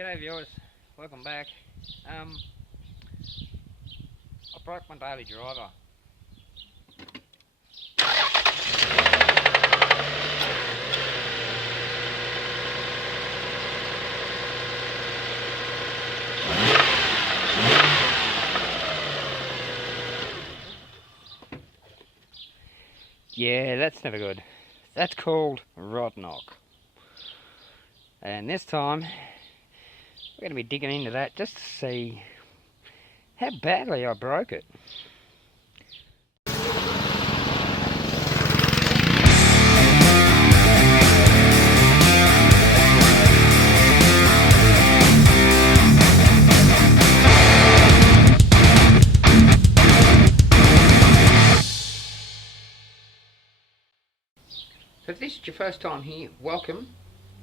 G'day viewers, welcome back. I broke my daily driver. Yeah, that's never good. That's called rod knock. And this time, we're going to be digging into that just to see how badly I broke it. So if this is your first time here, welcome.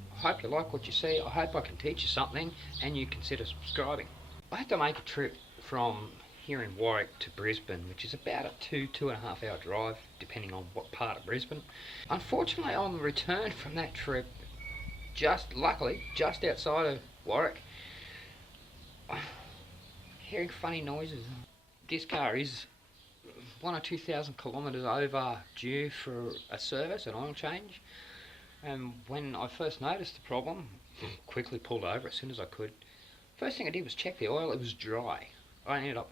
I hope you like what you see. I hope I can teach you something and you consider subscribing. I had to make a trip from here in Warwick to Brisbane, which is about a 2.5 hour drive, depending on what part of Brisbane. Unfortunately, on the return from that trip, luckily, just outside of Warwick, hearing funny noises. This car is 1,000 or 2,000 kilometres overdue for a service, an oil change. And when I first noticed the problem, quickly pulled over as soon as I could. First thing I did was check the oil. It was dry. I ended up,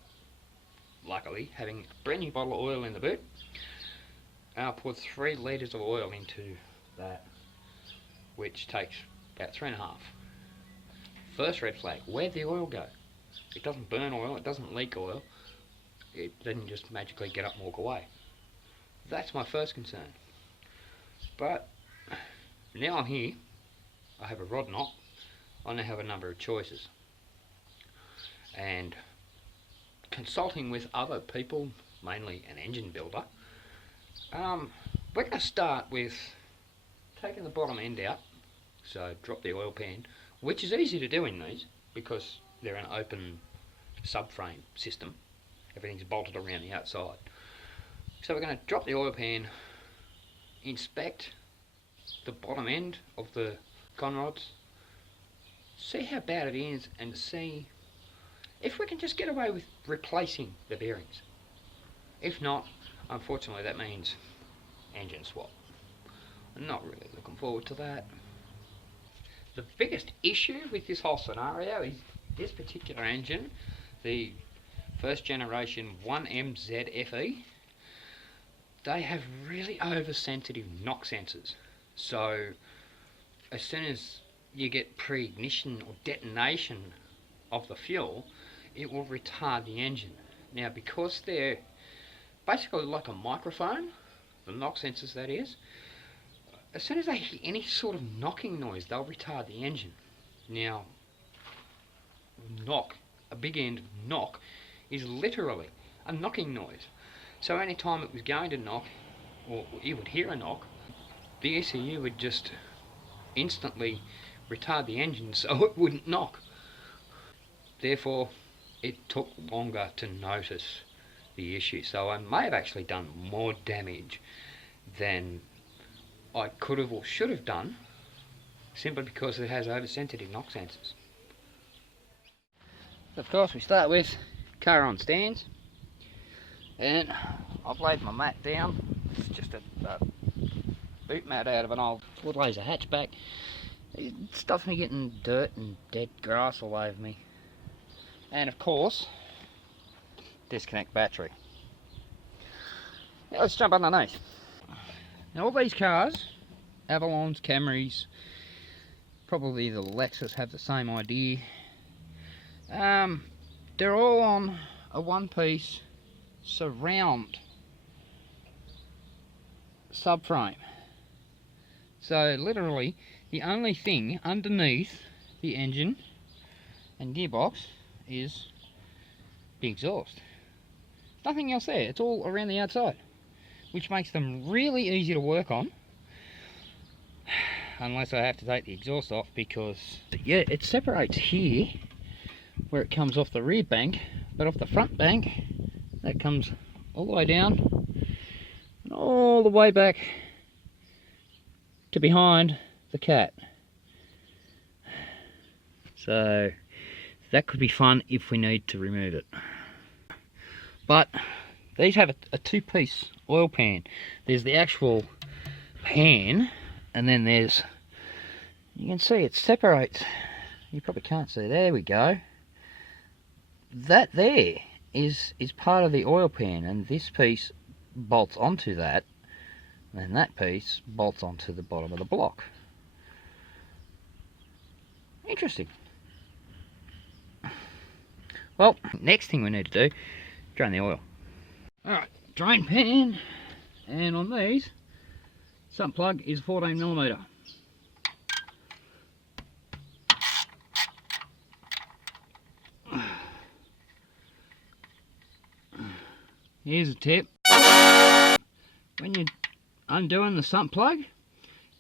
luckily, having a brand new bottle of oil in the boot. And I poured 3 litres of oil into that, which takes about 3.5. First red flag, where'd the oil go? It doesn't burn oil, it doesn't leak oil. It didn't just magically get up and walk away. That's my first concern. But now I'm here, I have a rod knock, I now have a number of choices. And consulting with other people, mainly an engine builder, we're going to start with taking the bottom end out, so drop the oil pan, which is easy to do in these because they're an open subframe system. Everything's bolted around the outside. So we're going to drop the oil pan, inspect the bottom end of the con rods, see how bad it is, and see if we can just get away with replacing the bearings. If not, unfortunately that means engine swap. I'm not really looking forward to that. The biggest issue with this whole scenario is this particular engine, the first generation 1MZ-FE. They have really oversensitive knock sensors. So as soon as you get pre-ignition or detonation of the fuel, it will retard the engine. Now, because they're basically like a microphone, the knock sensors that is, as soon as they hear any sort of knocking noise, they'll retard the engine. Now, a big end knock is literally a knocking noise. So any time it was going to knock, or you would hear a knock, the ECU would just instantly retard the engine so it wouldn't knock. Therefore, it took longer to notice the issue. So I may have actually done more damage than I could have or should have done, simply because it has oversensitive knock sensors. Of course, we start with car on stands, and I've laid my mat down. It's just a boot mat out of an old Ford Laser hatchback. It stops me getting dirt and dead grass all over me. And of course, disconnect battery. Now let's jump underneath. Now all these cars, Avalons, Camrys, probably the Lexus have the same idea. They're all on a one-piece surround subframe. So literally the only thing underneath the engine and gearbox is the exhaust. Nothing else there, it's all around the outside, which makes them really easy to work on, unless I have to take the exhaust off, because yeah, it separates here where it comes off the rear bank, but off the front bank that comes all the way down and all the way back to behind the cat. So that could be fun if we need to remove it. But these have a two-piece oil pan. There's the actual pan, and then there's, you can see it separates. You probably can't see. There we go. That there is part of the oil pan, and this piece bolts onto that, and that piece bolts onto the bottom of the block. Interesting. Well, next thing we need to do, drain the oil. Alright, drain pan, and on these, sump plug is 14mm. Here's a tip. When you're undoing the sump plug,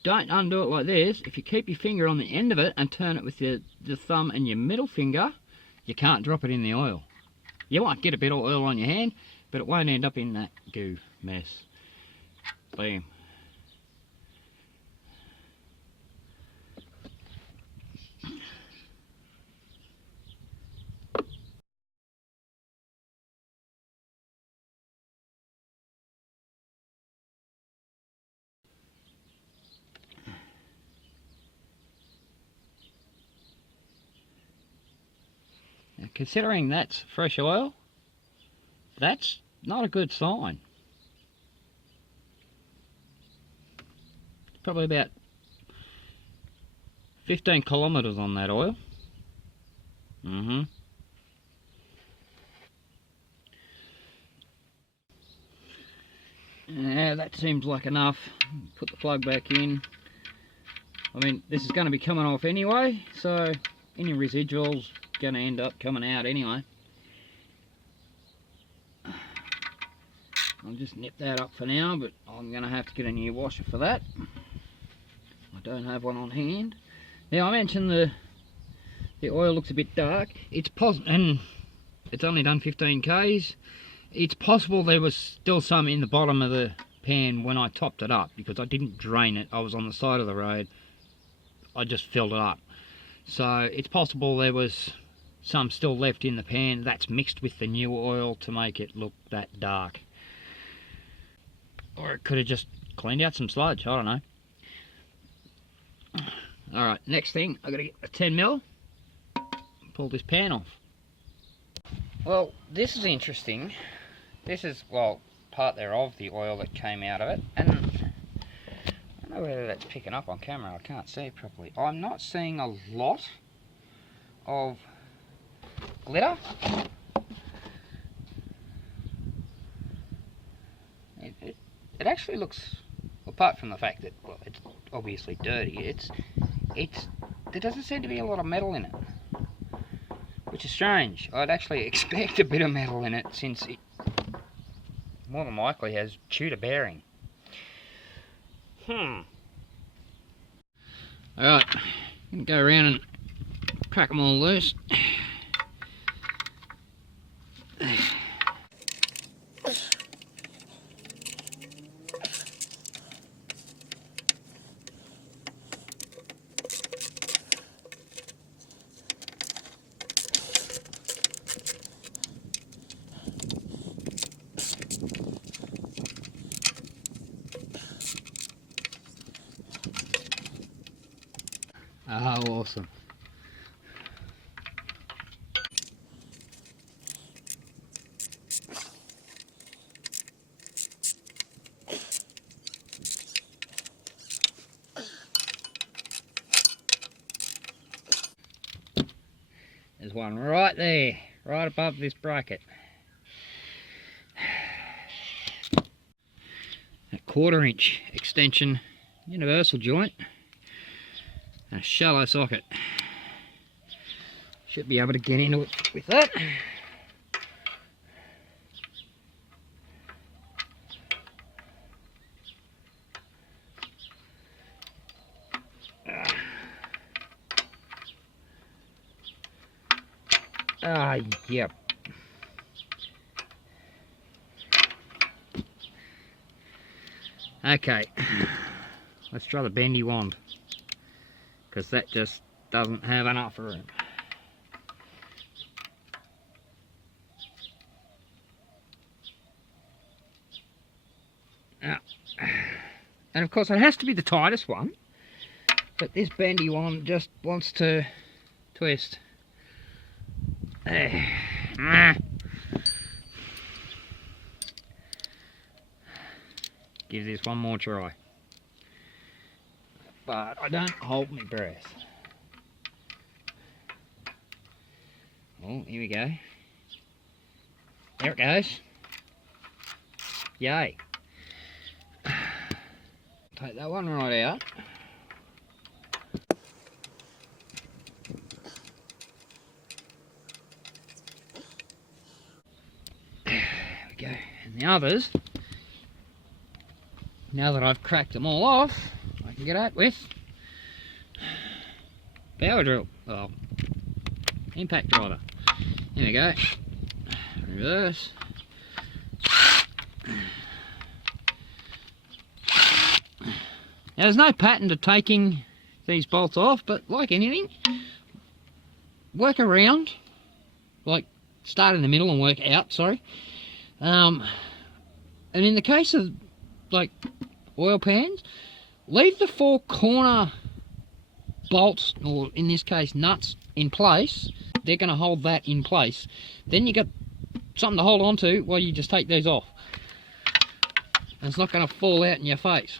don't undo it like this. If you keep your finger on the end of it and turn it with the thumb and your middle finger, you can't drop it in the oil. You might get a bit of oil on your hand, but it won't end up in that goo mess. Bam. Now, considering that's fresh oil, that's not a good sign. Probably about 15 kilometres on that oil. Yeah, that seems like enough. Put the plug back in. I mean, this is going to be coming off anyway, so any residuals going to end up coming out anyway. I'll just nip that up for now, but I'm going to have to get a new washer for that. I don't have one on hand. Now, I mentioned the oil looks a bit dark. It's possible, and it's only done 15 k's. It's possible there was still some in the bottom of the pan when I topped it up, because I didn't drain it. I was on the side of the road. I just filled it up. So it's possible there was some still left in the pan that's mixed with the new oil to make it look that dark. Or it could have just cleaned out some sludge, I don't know. Alright, next thing, I've got to get a 10mm, pull this pan off. Well, this is interesting. This is, well, part thereof, the oil that came out of it, and I don't know whether that's picking up on camera, I can't see it properly. I'm not seeing a lot of glitter. It actually looks, apart from the fact that, well, it's obviously dirty, there doesn't seem to be a lot of metal in it, which is strange. I'd actually expect a bit of metal in it, since it more than likely has chewed a bearing. Alright, I'm going to go around and crack them all loose. Oh, awesome. There's one right there, right above this bracket. A 1/4 inch extension universal joint. A shallow socket. Should be able to get into it with that. Yep. Okay, let's try the bendy wand, because that just doesn't have enough room. And of course it has to be the tightest one, but this bendy one just wants to twist. There. Give this one more try. But I don't hold my breath. Oh, here we go. There it goes. Yay. Take that one right out. There we go. And the others, now that I've cracked them all off, I can get out with power drill. Oh, impact driver. Here we go. Reverse. Now there's no pattern to taking these bolts off, but like anything, work around, like start in the middle and work out, sorry. And in the case of like oil pans, leave the 4 corner bolts, or in this case nuts, in place. They're going to hold that in place. Then you got something to hold on to while you just take these off. And it's not going to fall out in your face.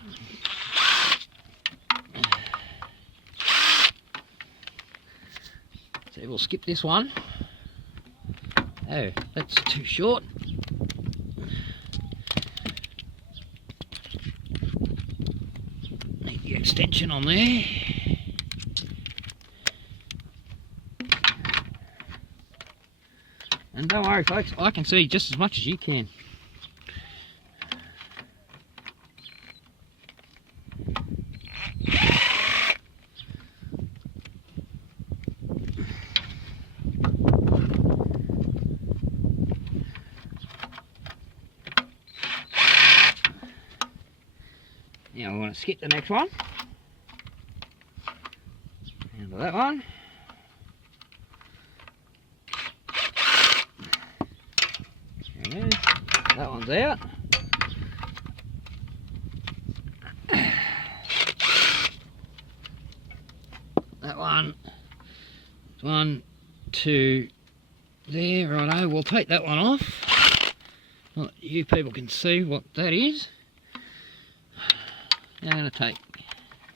So we'll skip this one. Oh, that's too short. Need the extension on there. And don't worry folks, I can see just as much as you can. Now we're going to skip the next one. Handle that one. There it is. That one's out. That one. 1, 2, there, righto. We'll take that one off. Well, you people can see what that is. Now I'm going to take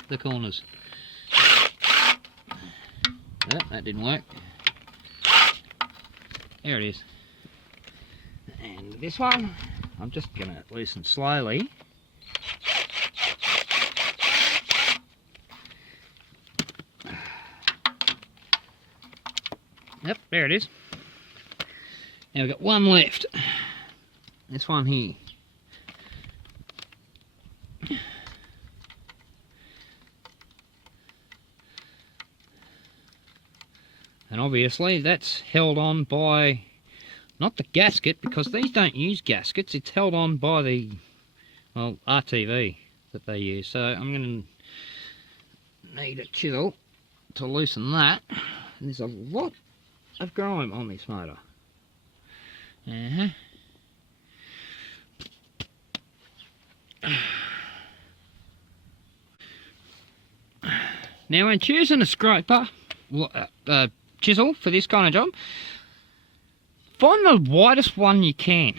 the corners. Oh, that didn't work. There it is. And this one, I'm just going to loosen slowly. Yep, there it is. Now we've got one left. This one here. And obviously that's held on by, not the gasket, because these don't use gaskets, it's held on by the, well, RTV that they use. So I'm going to need a chisel to loosen that. And there's a lot of grime on this motor. Now when choosing a scraper, chisel for this kind of job, find the widest one you can.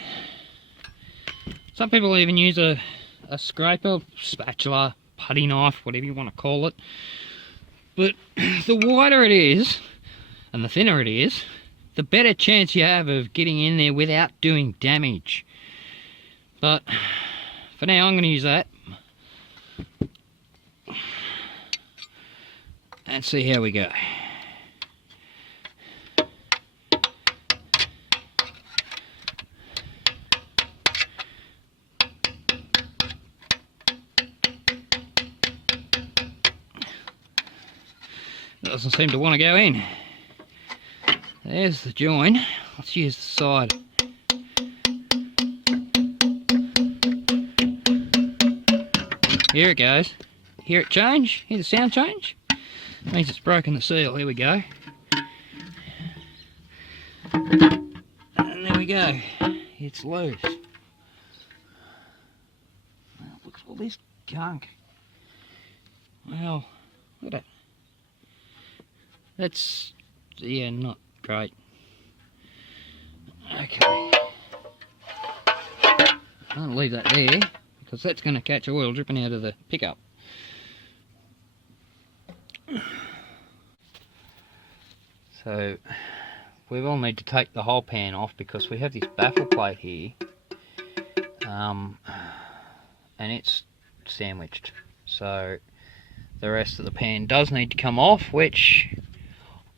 Some people even use a scraper, spatula, putty knife, whatever you want to call it. But the wider it is, and the thinner it is, the better chance you have of getting in there without doing damage. But for now I'm going to use that. And see how we go. Doesn't seem to want to go in. There's the join. Let's use the side. Here it goes. Hear it change? Hear the sound change? Means it's broken the seal. Here we go. And there we go. It's loose. Now, look at all this gunk. Well, look at that. That's, yeah, not great. Okay. I'll leave that there because that's going to catch oil dripping out of the pickup. So we will need to take the whole pan off because we have this baffle plate here, and it's sandwiched. So the rest of the pan does need to come off, which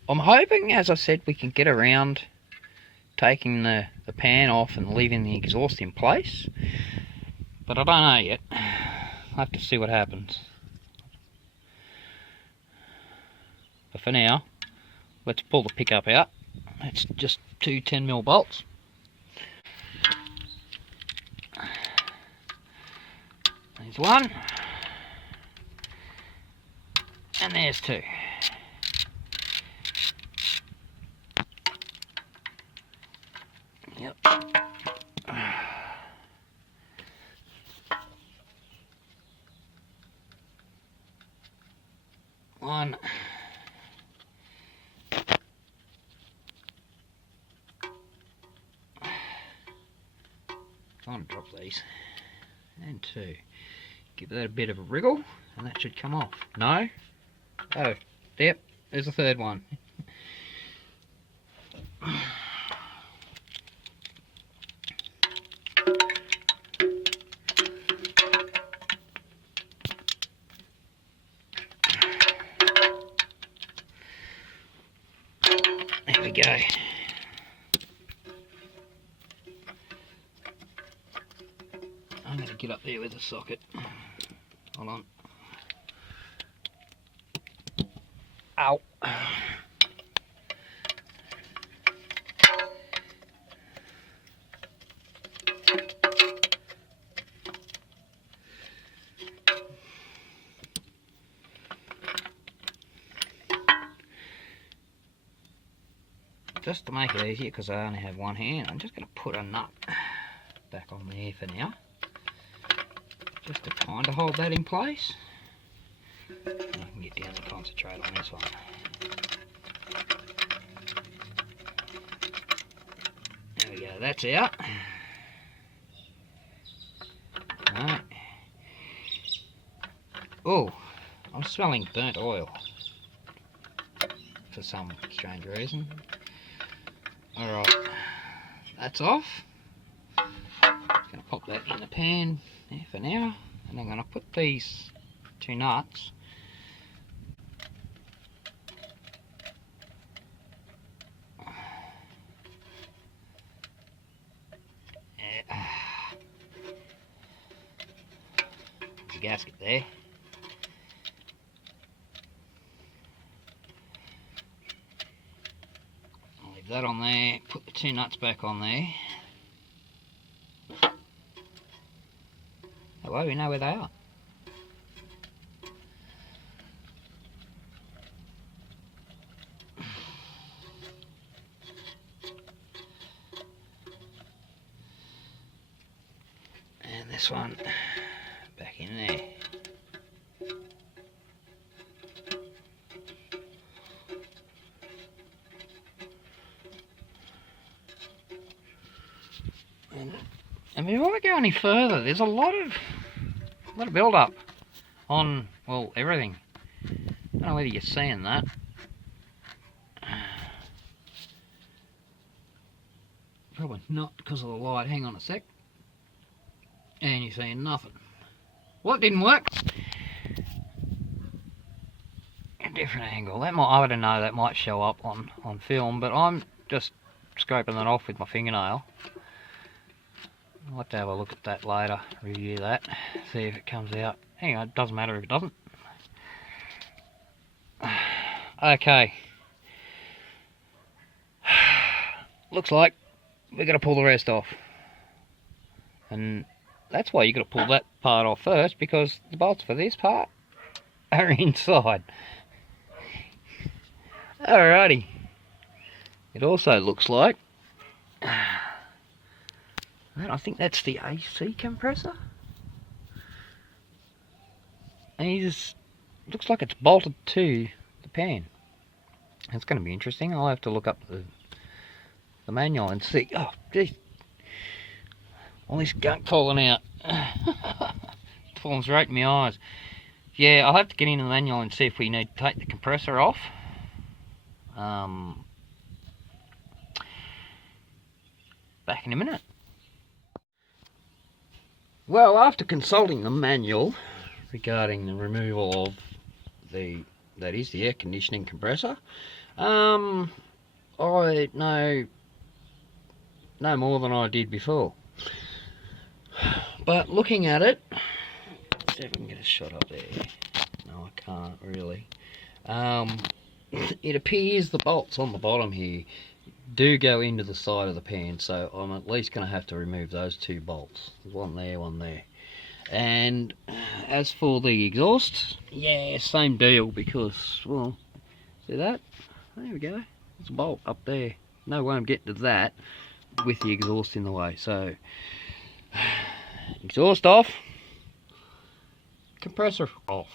I'm hoping, as I said, we can get around taking the pan off and leaving the exhaust in place. But I don't know yet. I'll have to see what happens. But for now, let's pull the pickup out. It's just two 10mm bolts. There's one. And there's two. Yep. One. I'm going to drop these. And two. Give that a bit of a wriggle and that should come off. No? Oh, yep, there's a third one. There we go. I'm going to get up there with the socket. Hold on. Ow. Just to make it easier, because I only have one hand, I'm just going to put a nut back on there for now. Just to kind of hold that in place. And I can get down and concentrate on this one. There we go, that's out. Right. Oh, I'm smelling burnt oil for some strange reason. Alright, that's off. Just going to pop that in the pan there for now, and I'm going to put these two nuts there's a gasket there. I'll leave that on there, put the two nuts back on there. Well, we know where they are. And this one back in there. And before we go any further, there's a lot of build up on, well, everything. I don't know whether you're seeing that. Probably not because of the light. Hang on a sec. And you're seeing nothing. Well, it didn't work. A different angle. That might, I don't know, that might show up on film, but I'm just scraping that off with my fingernail. I'll have to have a look at that later, review that, see if it comes out. Anyway, it doesn't matter if it doesn't. Okay. Looks like we're going to pull the rest off. And that's why you've got to pull that part off first, because the bolts for this part are inside. Alrighty. It also looks like, I think that's the AC compressor. he's looks like it's bolted to the pan. It's going to be interesting. I'll have to look up the manual and see. Oh, geez. All this gunk falling out. It's falling straight in my eyes. Yeah, I'll have to get into the manual and see if we need to take the compressor off. Back in a minute. Well, after consulting the manual regarding the removal of the air conditioning compressor, I know no more than I did before. But looking at it, let's see if I can get a shot up there. No, I can't really. It appears the bolts on the bottom here do go into the side of the pan, so I'm at least going to have to remove those two bolts. One there, one there. And as for the exhaust, yeah, same deal, because, well, see that? There we go. There's a bolt up there. No way I'm getting to that with the exhaust in the way. So, exhaust off, compressor off.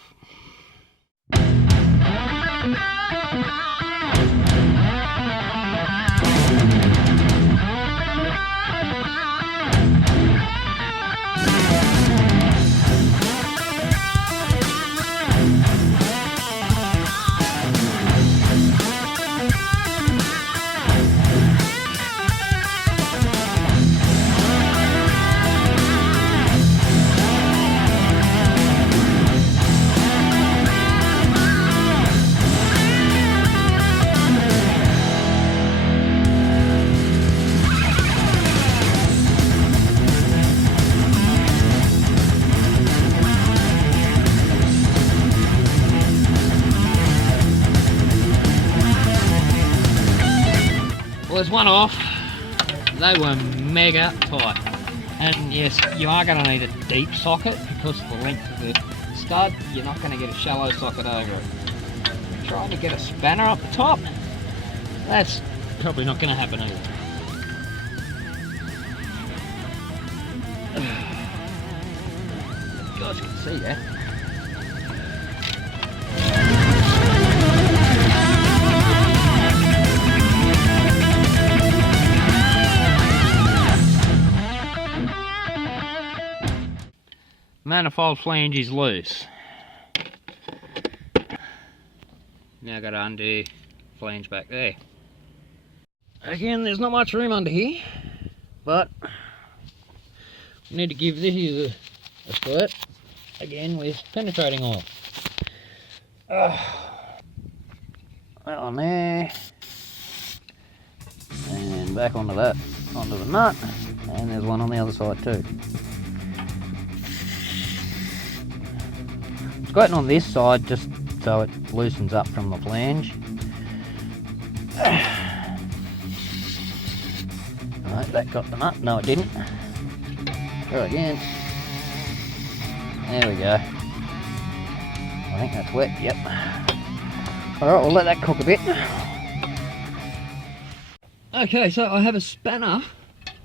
There's one off. They were mega tight, and yes, you are going to need a deep socket because of the length of the stud. You're not going to get a shallow socket over it. Trying to get a spanner up the top, that's probably not going to happen either. You guys can see that. Manifold flange is loose. Now got to undo flange back there. Again, there's not much room under here, but we need to give this a squirt again with penetrating oil. That on there, and back onto that, onto the nut, and there's one on the other side too. Squirting on this side just so it loosens up from the flange. Right, that got the nut. No, it didn't. Go again. There we go. I think that's wet. Yep. Alright, we'll let that cook a bit. Okay, so I have a spanner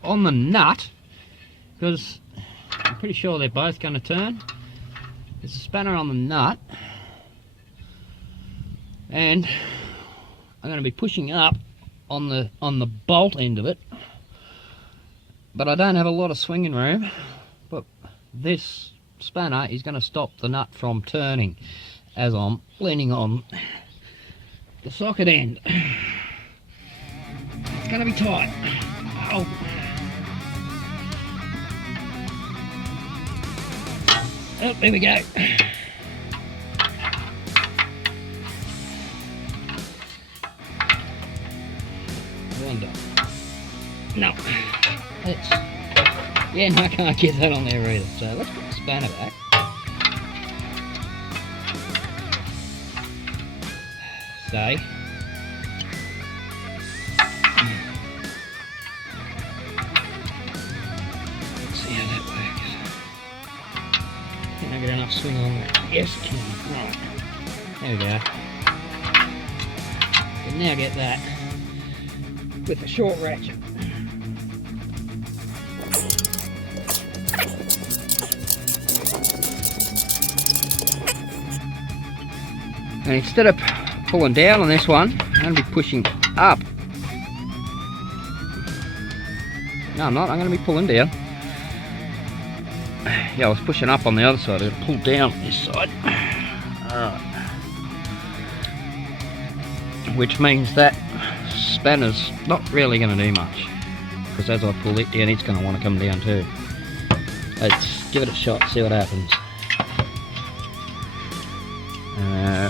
on the nut because I'm pretty sure they're both going to turn. There's a spanner on the nut, and I'm going to be pushing up on the bolt end of it, but I don't have a lot of swinging room. But this spanner is going to stop the nut from turning as I'm leaning on the socket end. It's going to be tight. Oh. Oh, there we go. No. Yeah, no, I can't get that on there either. So let's put the spanner back. Stay. Let's see how that works. Can I get enough swing on that? Yes, can. Right. There we go. Can now get that with a short ratchet. And instead of pulling down on this one, I'm going to be pushing up. No, I'm not. I'm going to be pulling down. Yeah, I was pushing up on the other side. I'm going to pull down on this side. Alright. Which means that spanner's not really going to do much. Because as I pull it down, it's going to want to come down too. Let's give it a shot, see what happens.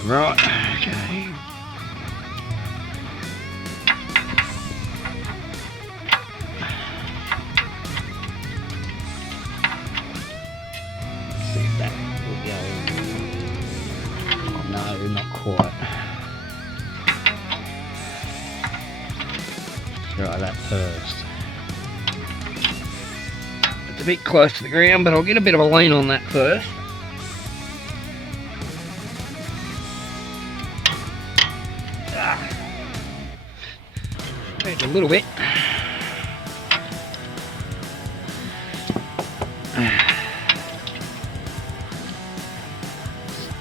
Right, okay. Let's see if that will go. Oh, no, not quite. Try that first. It's a bit close to the ground, but I'll get a bit of a lean on that first. A little bit.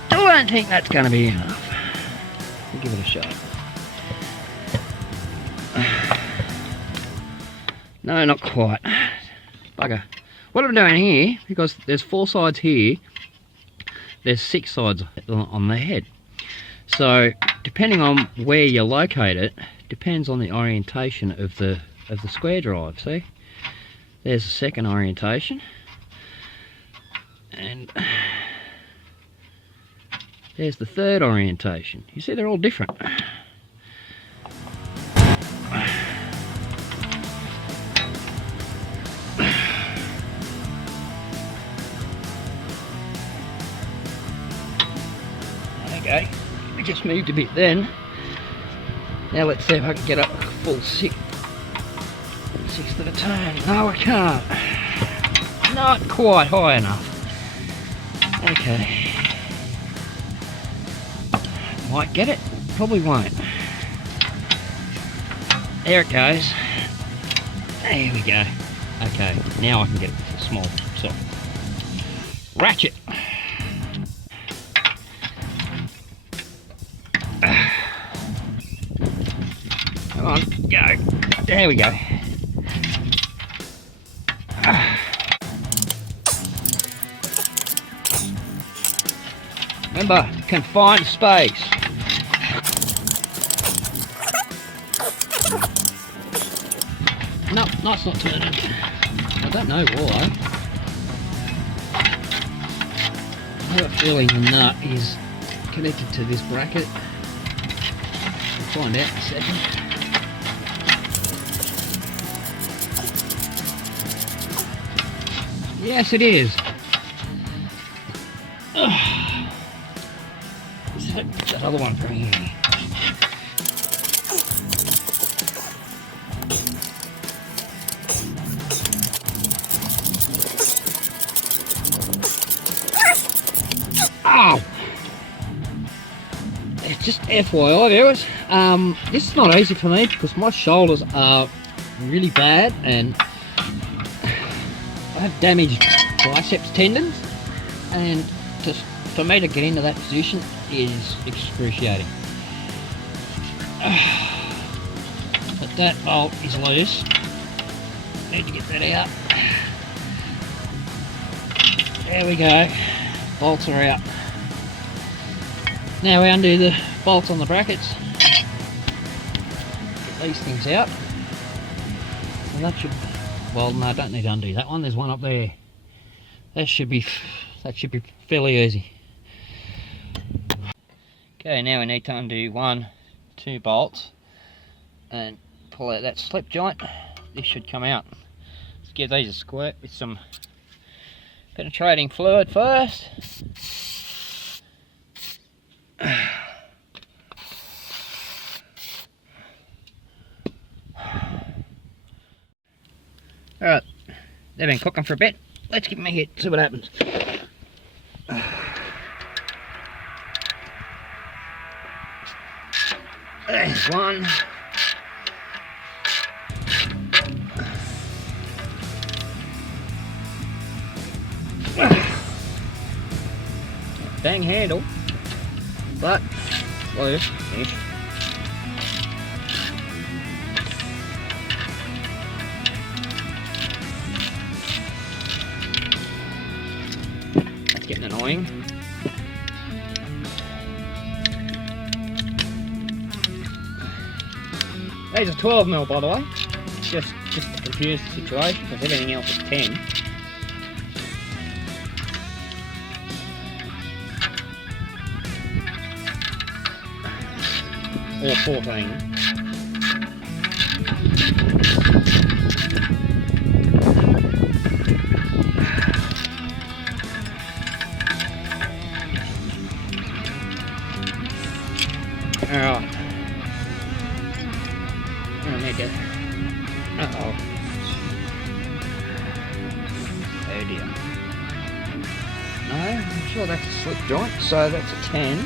Still don't think that's going to be enough. We'll give it a shot. No, not quite. Bugger. What I'm doing here, because there's 4 sides here, there's 6 sides on the head. So, depending on where you locate it, depends on the orientation of the square drive. See, there's the second orientation, and there's the third orientation. You see, they're all different. Okay, we just moved a bit then. Now let's see if I can get up a full 6 to the turn. No, I can't. Not quite high enough. Okay. Might get it, probably won't. There it goes. There we go. Okay, now I can get it small. So, ratchet. Come on, go. There we go. Remember, confined space. No, it's not turning. I don't know why. I have a feeling the nut is connected to this bracket. We'll find out in a second. Yes, it is. That other one from here. Ow! It's just FYI, viewers. This is not easy for me because my shoulders are really bad and I have damaged biceps tendons, and just for me to get into that position is excruciating. But that bolt is loose. Need to get that out. There we go. Bolts are out. Now we undo the bolts on the brackets. Get these things out. And that should, well, no, I don't need to undo that one. There's one up there. That should be fairly easy. Okay, now we need to undo 1, 2 bolts and pull out that slip joint. This should come out. Let's give these a squirt with some penetrating fluid first. Alright, they've been cooking for a bit. Let's give them a hit, see what happens. There's one. Bang handle, but loose. That's getting annoying. These are 12mm, by the way, just to confuse the situation, because everything else is 10. Or 14. Alright. I need to... Uh-oh. Oh dear. No, I'm sure that's a slip joint, so that's a 10.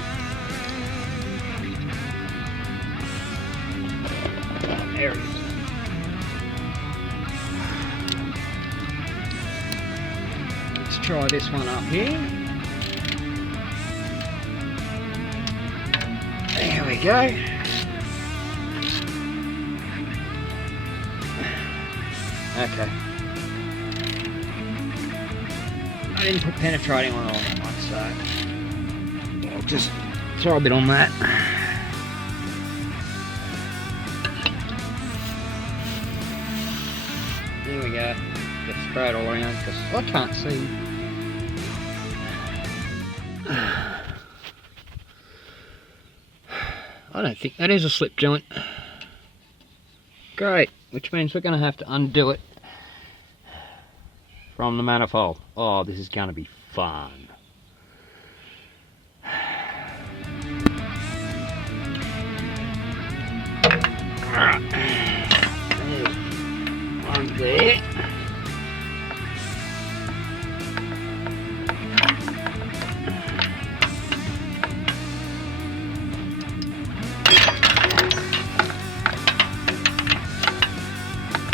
There it is. Let's try this one up here. There we go. Okay. I didn't put penetrating on all that one, so I'll just throw a bit on that. There we go. Just spray it all around because I can't see. I don't think that is a slip joint. Great, which means we're going to have to undo it from the manifold. Oh, this is going to be fun. Alright. One there.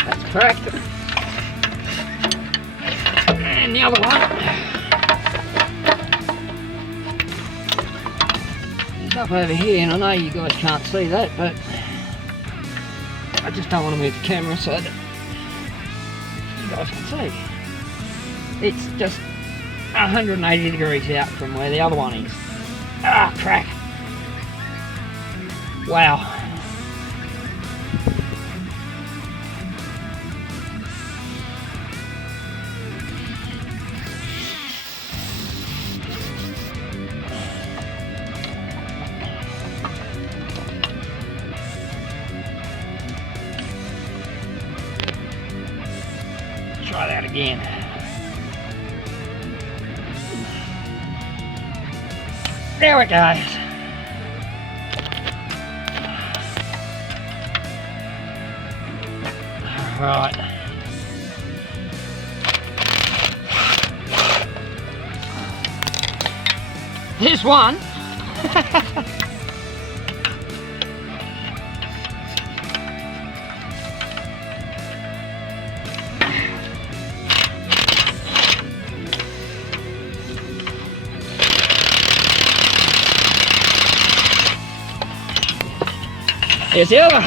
That's correct. And the other one is up over here, and I know you guys can't see that, but I just don't want to move the camera so that you guys can see. It's just 180 degrees out from where the other one is. Ah, crack. Wow. Try that again. There it goes. Right. Here's one. Here's the other.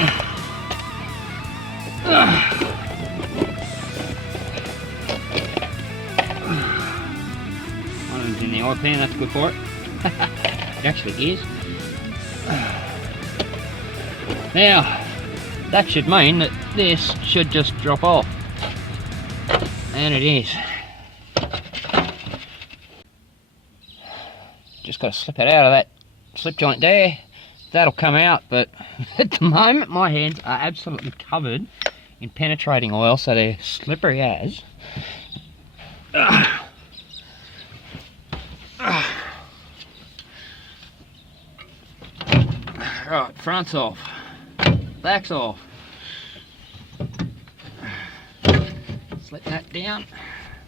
One of them's in the oil pan, that's good for it. It actually is. Now, that should mean that this should just drop off. And it is. Just got to slip it out of that slip joint there. That'll come out, but at the moment my hands are absolutely covered in penetrating oil, so they're slippery as. Right, front's off, back's off. Slip that down,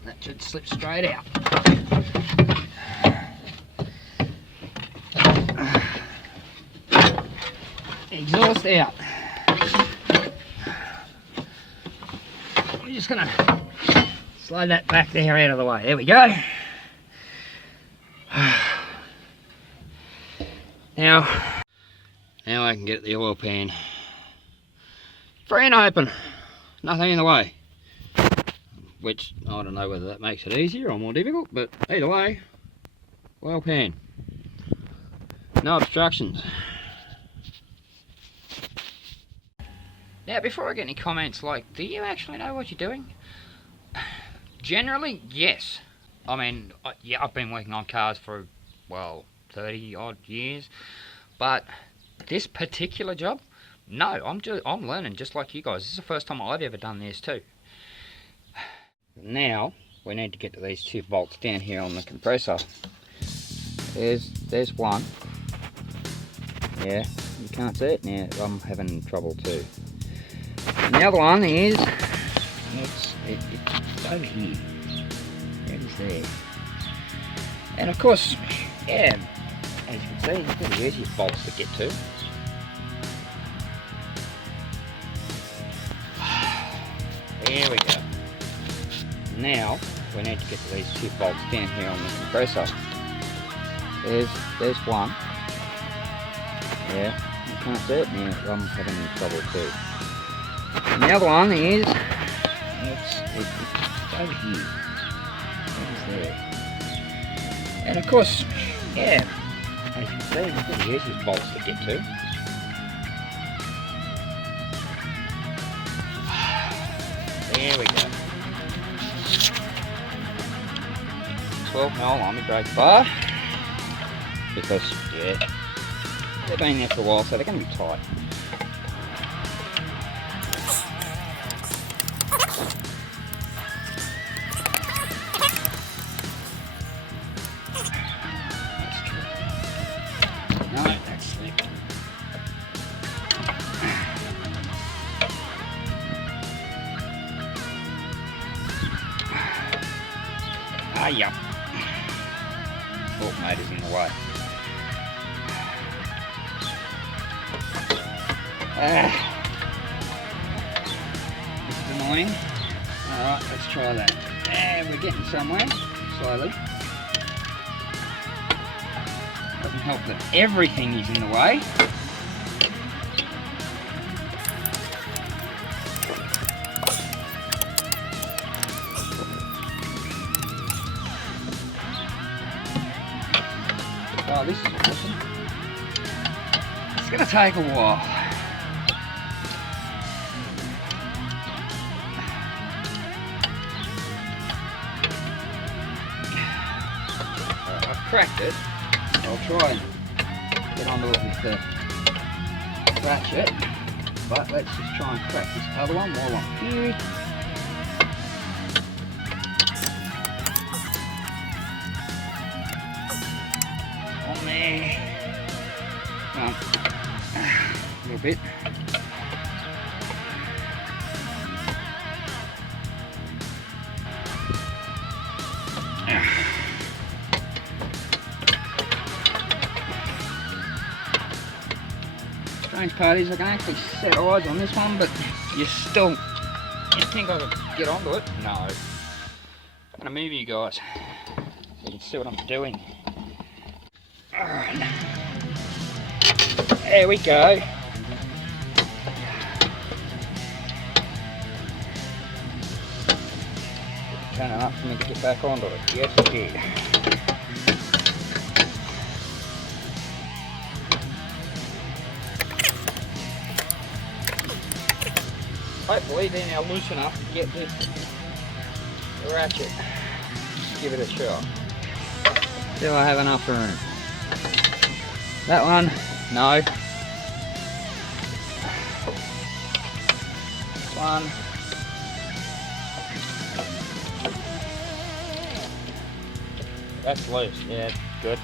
that should slip straight out. Exhaust out. We're just going to slide that back there out of the way. There we go. Now, get at the oil pan. Free and open, nothing in the way. Which, I don't know whether that makes it easier or more difficult, but either way, oil pan. No obstructions. Now, before I get any comments like, do you actually know what you're doing? Generally, yes. I mean, yeah, I've been working on cars for, well, 30 odd years, but this particular job, no, I'm learning just like you guys. This is the first time I've ever done this too. Now we need to get to these 2 bolts down here on the compressor. There's one. Yeah, you can't see it now. I'm having trouble too. And the other one is it's over here. It is there. And of course, yeah, as you can see, it's the easiest bolts to get to. There we go. Now we need to get to these 2 bolts down here on the compressor. There's one. Yeah, you can't see it now. I'm having trouble too. And the other one is it's over here. It's there. And of course, yeah, as you can see, it's the easiest bolts to get to. There we go. 12mm on the brake bar, because yeah, they've been there for a while, so they're going to be tight. That's true. No, that's slipped. Ah, yep. Alternator's in the way. This is annoying. Alright, let's try that. And we're getting somewhere, slowly. Doesn't help that everything is in the way. Oh, this is awesome. It's going to take a while. I've cracked it. I'll try and get onto it with the ratchet. But let's just try and crack this other one while I'm here. On there. A little bit. Strange part is I can actually set eyes on this one, but you think I could get onto it? No. I'm gonna move you guys so you can see what I'm doing. Alright. There we go. Turn it up for me to get back onto it. Yes, it did. Hopefully they're now loose enough to get the ratchet. Give it a shot. Do I have enough room? That one? No. This one. That's loose, yeah, good.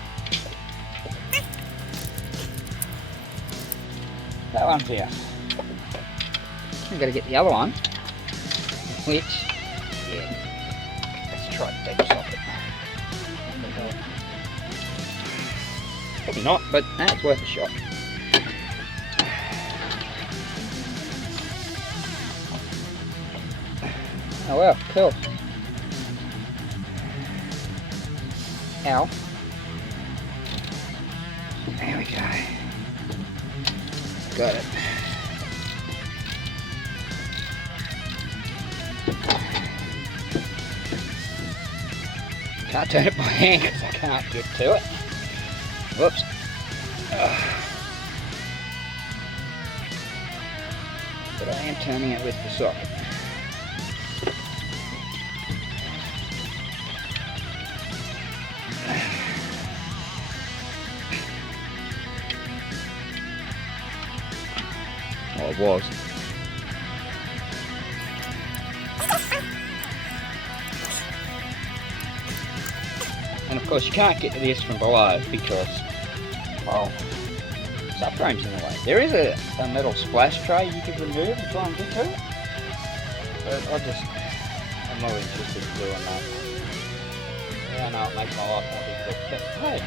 That one's here. I've got to get the other one, which, yeah, let's try to take this off it. Probably not, but it's worth a shot. Oh well, cool. Ow. There we go. Got it. Can't turn it by hand because I can't get to it. Whoops. But I am turning it with the socket. Oh, it was. And of course you can't get to this from below because, well, subframe's in the way. There is a metal splash tray you could remove and try and get to it, but I'm not interested in doing that. Yeah, I know it makes my life more difficult, but hey.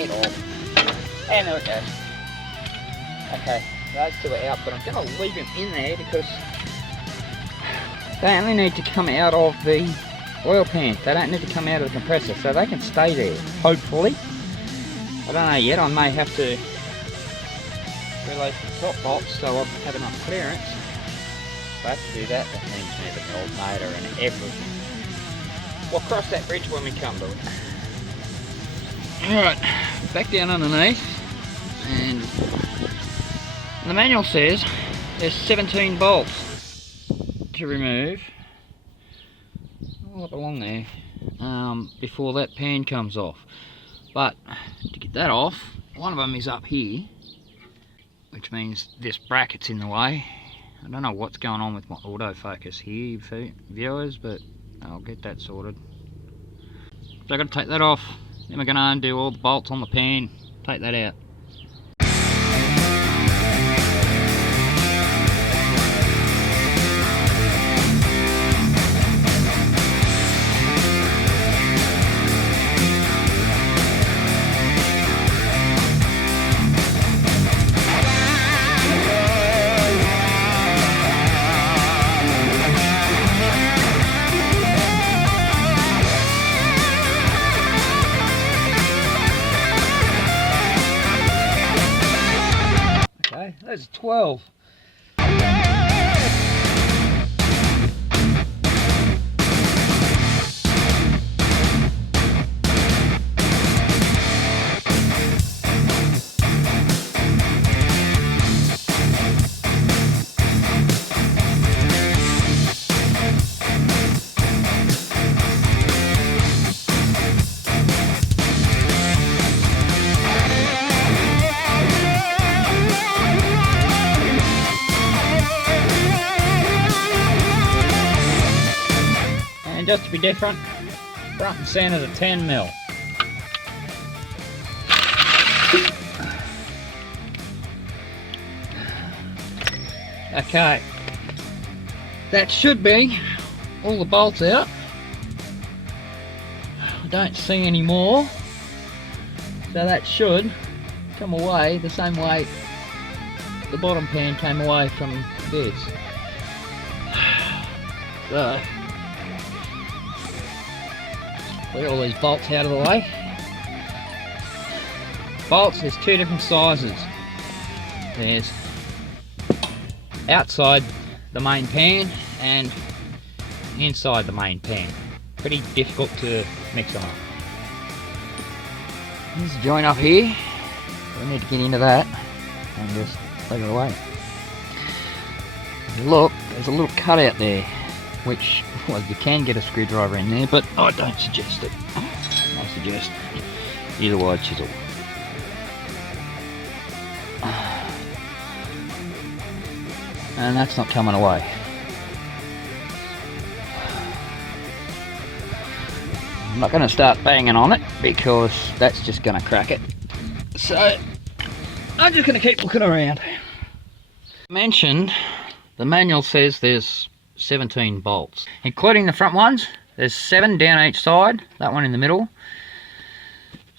It all. And there it goes. Okay, those two are out, but I'm going to leave them in there because they only need to come out of the oil pan. They don't need to come out of the compressor, so they can stay there, hopefully. I don't know yet, I may have to release the top bolts so I'll have enough clearance. If I have to do that, that means moving the alternator and everything. We'll cross that bridge when we come to it. Alright, back down underneath, and the manual says there's 17 bolts to remove all up along there before that pan comes off. But to get that off, one of them is up here, which means this bracket's in the way. I don't know what's going on with my autofocus here, viewers, but I'll get that sorted. So I've got to take that off. Then we're going to undo all the bolts on the pan, take that out. There's 12. Just to be different, front and center's a 10mm. Okay, that should be all the bolts out. I don't see any more, so that should come away the same way the bottom pan came away from this. So, put all these bolts out of the way. Bolts, there's two different sizes. There's outside the main pan and inside the main pan. Pretty difficult to mix them up. There's a joint up here. We need to get into that and just take it away. Look, there's a little cutout there, which, well, you can get a screwdriver in there, but I don't suggest it. I suggest either wide chisel. And that's not coming away. I'm not going to start banging on it because that's just going to crack it. So I'm just going to keep looking around. Mentioned, the manual says there's 17 bolts, including the front ones. There's 7 down each side, that one in the middle.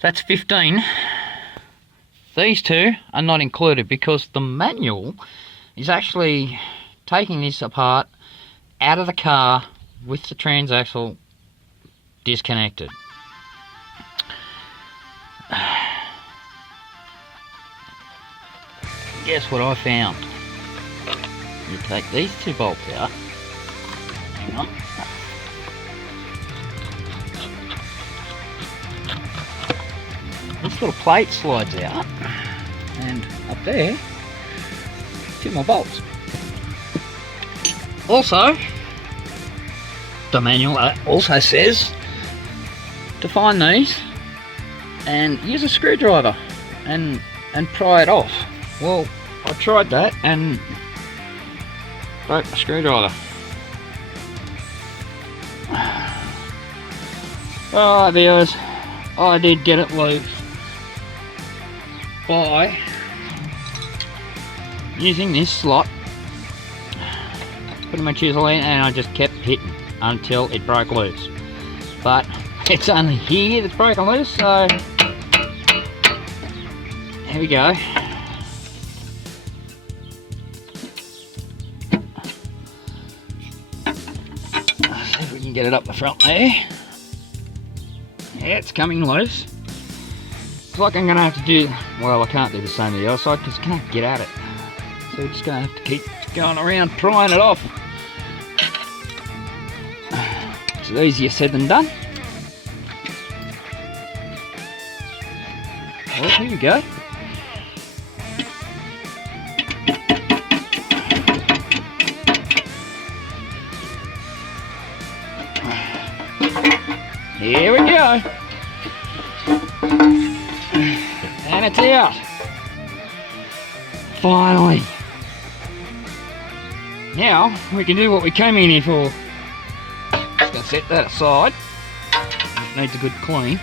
That's 15. These two are not included because the manual is actually taking this apart out of the car with the transaxle disconnected. Guess what I found? You take these two bolts out. Hang on. This little plate slides out, and up there, two more bolts. Also, the manual also says to find these and use a screwdriver and pry it off. Well, I tried that and broke my screwdriver. Alright viewers, I did get it loose by using this slot, putting my chisel in, and I just kept hitting until it broke loose. But it's only here that's broken loose, so here we go. Let's see if we can get it up the front there. Yeah, it's coming loose. It's like I'm gonna have to do, well, I can't do the same to the other side because I can't get at it. So we're just gonna have to keep going around prying it off. It's easier said than done. Well, here we go. Here we go. And it's out. Finally. Now we can do what we came in here for. Just gonna set that aside. It needs a good clean.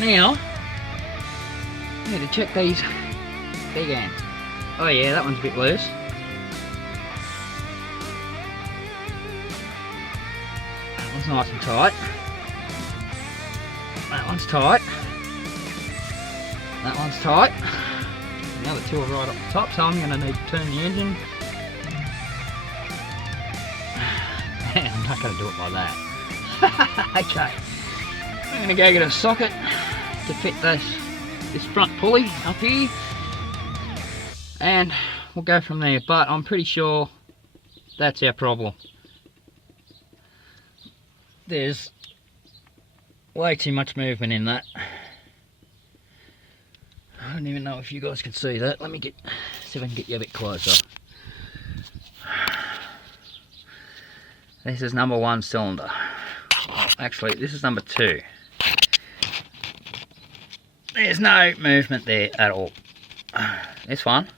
Now, I need to check these big ends. Oh yeah, that one's a bit loose. That one's nice and tight. That one's tight. That one's tight. The other two are right up the top, so I'm going to need to turn the engine. I'm not going to do it like that. Okay. I'm going to go get a socket to fit this front pulley up here. And we'll go from there, but I'm pretty sure that's our problem. There's way too much movement in that. I don't even know if you guys can see that. Let me see if I can get you a bit closer. This is number 1 cylinder. Well, actually, this is number 2. There's no movement there at all. This one.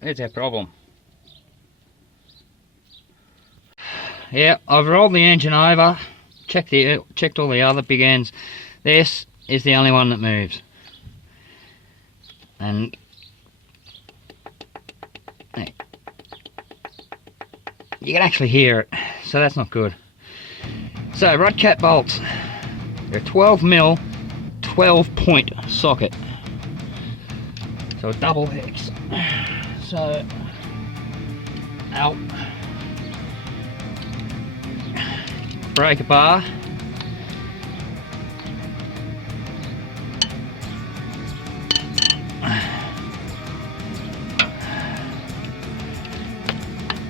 There's our problem. Yeah, I've rolled the engine over, checked all the other big ends. This is the only one that moves. And hey, you can actually hear it, so that's not good. So rod cap bolts, they're a 12mm 12-point socket, so a double hex. So out, breaker bar,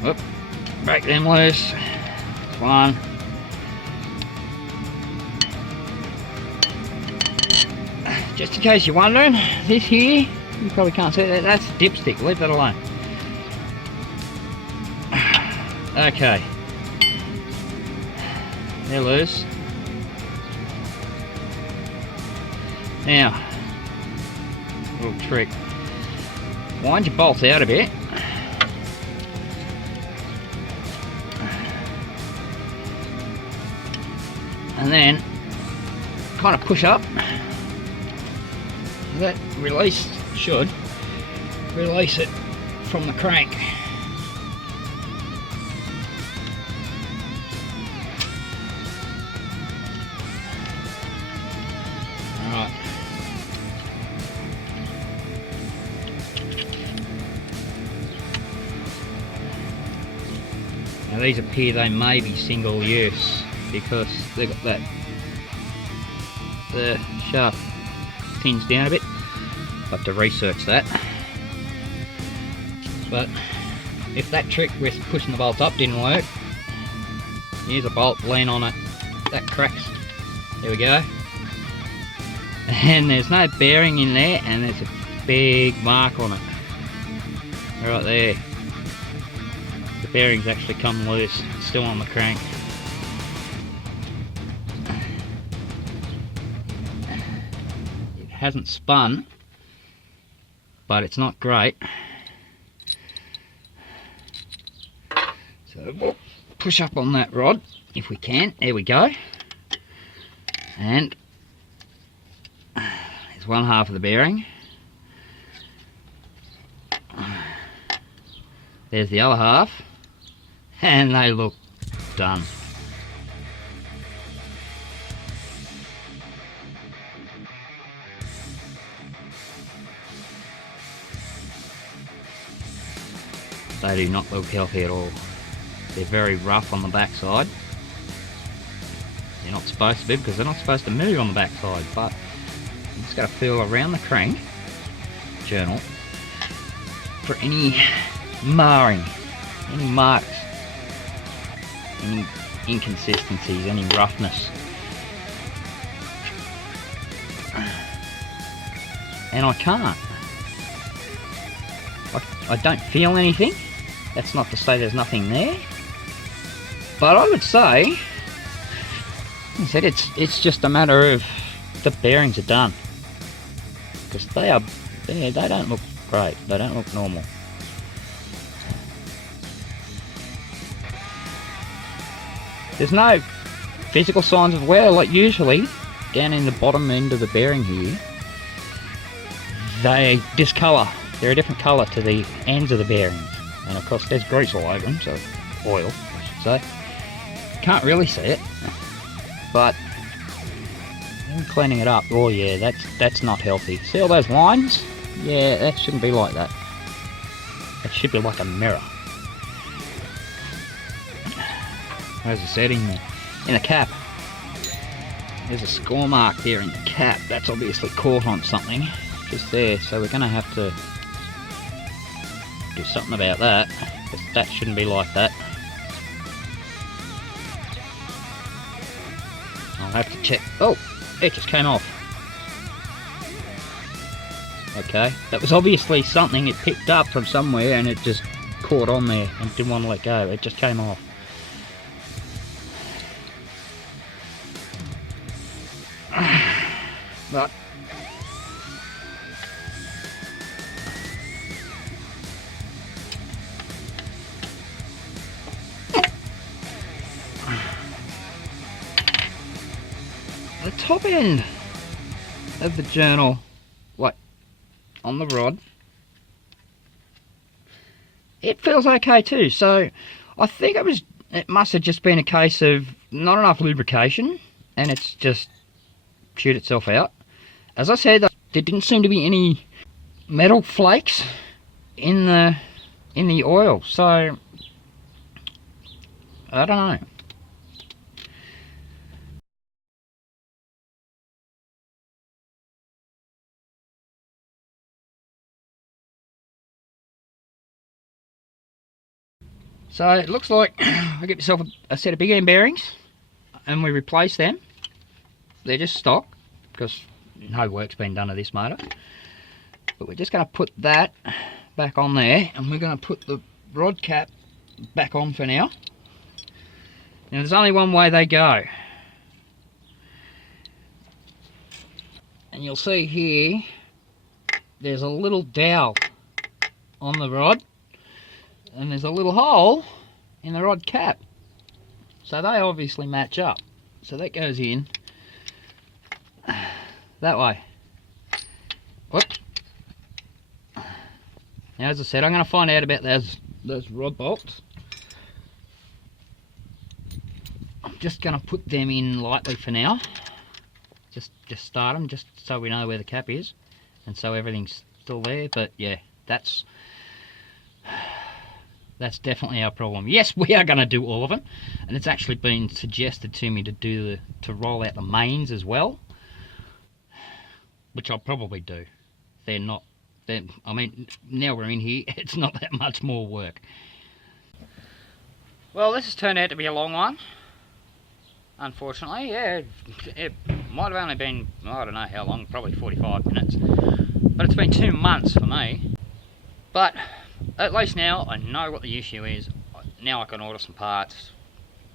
whoop, break them loose. One, just in case you're wondering, this here, you probably can't see that, that's a dipstick, leave that alone. Okay, they're loose. Now, little trick, wind your bolts out a bit. And then kind of push up. That release should release it from the crank. Alright. Now these appear they may be single use because they've got that, the shaft pins down a bit. I'll have to research that. But if that trick with pushing the bolts up didn't work, here's a bolt, lean on it, that cracks. There we go. And there's no bearing in there, and there's a big mark on it. Right there. The bearing's actually come loose, it's still on the crank. It hasn't spun, but it's not great. So we'll push up on that rod if we can. There we go. And there's one half of the bearing. There's the other half. And they look done. They do not look healthy at all. They're very rough on the backside. They're not supposed to be because they're not supposed to move on the backside, but I'm just going to feel around the crank journal for any marring, any marks, any inconsistencies, any roughness. And I can't. I don't feel anything. That's not to say there's nothing there. But I would say, I said it's just a matter of the bearings are done. Because they don't look great. They don't look normal. There's no physical signs of wear, like usually down in the bottom end of the bearing here. They discolour. They're a different colour to the ends of the bearings. And of course there's grease all over them, so oil I should say. Can't really see it, but cleaning it up, oh yeah, that's not healthy. See all those lines? Yeah, that shouldn't be like that. It should be like a mirror. As I said, in the cap, there's a score mark there in the cap. That's obviously caught on something just there, so we're going to have to do something about that, because that shouldn't be like that. I'll have to check. Oh, it just came off. Okay, that was obviously something it picked up from somewhere and it just caught on there and didn't want to let go. It just came off. But the top end of the journal, like on the rod, it feels okay too. So I think it must have just been a case of not enough lubrication and it's just chewed itself out. As I said, there didn't seem to be any metal flakes in the oil, so I don't know. So it looks like I get myself a set of big end bearings and we replace them. They're just stock because no work's been done to this motor. But we're just going to put that back on there and we're going to put the rod cap back on for now. Now there's only one way they go. And you'll see here there's a little dowel on the rod. And there's a little hole in the rod cap, so they obviously match up. So that goes in that way. Whoops. Now, as I said, I'm going to find out about those rod bolts. I'm just going to put them in lightly for now. Just start them, just so we know where the cap is, and so everything's still there. But yeah, that's That's definitely our problem. Yes, we are going to do all of them, and it's actually been suggested to me to roll out the mains as well, which I'll probably do. I mean, now we're in here, it's not that much more work. Well, this has turned out to be a long one, unfortunately. Yeah, it might have only been, I don't know how long, probably 45 minutes, but it's been 2 months for me. But at least now I know what the issue is. Now I can order some parts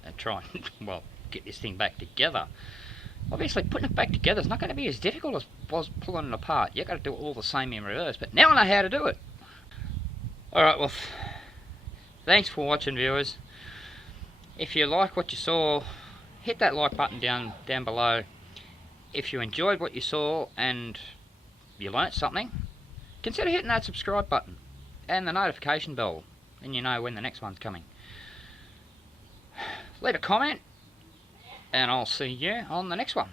and try and, well, get this thing back together. Obviously, putting it back together is not going to be as difficult as was pulling it apart. You've got to do it all the same in reverse, but now I know how to do it. Alright, well, thanks for watching, viewers. If you like what you saw, hit that like button down below. If you enjoyed what you saw and you learnt something, consider hitting that subscribe button and the notification bell, and you know when the next one's coming. Leave a comment, and I'll see you on the next one.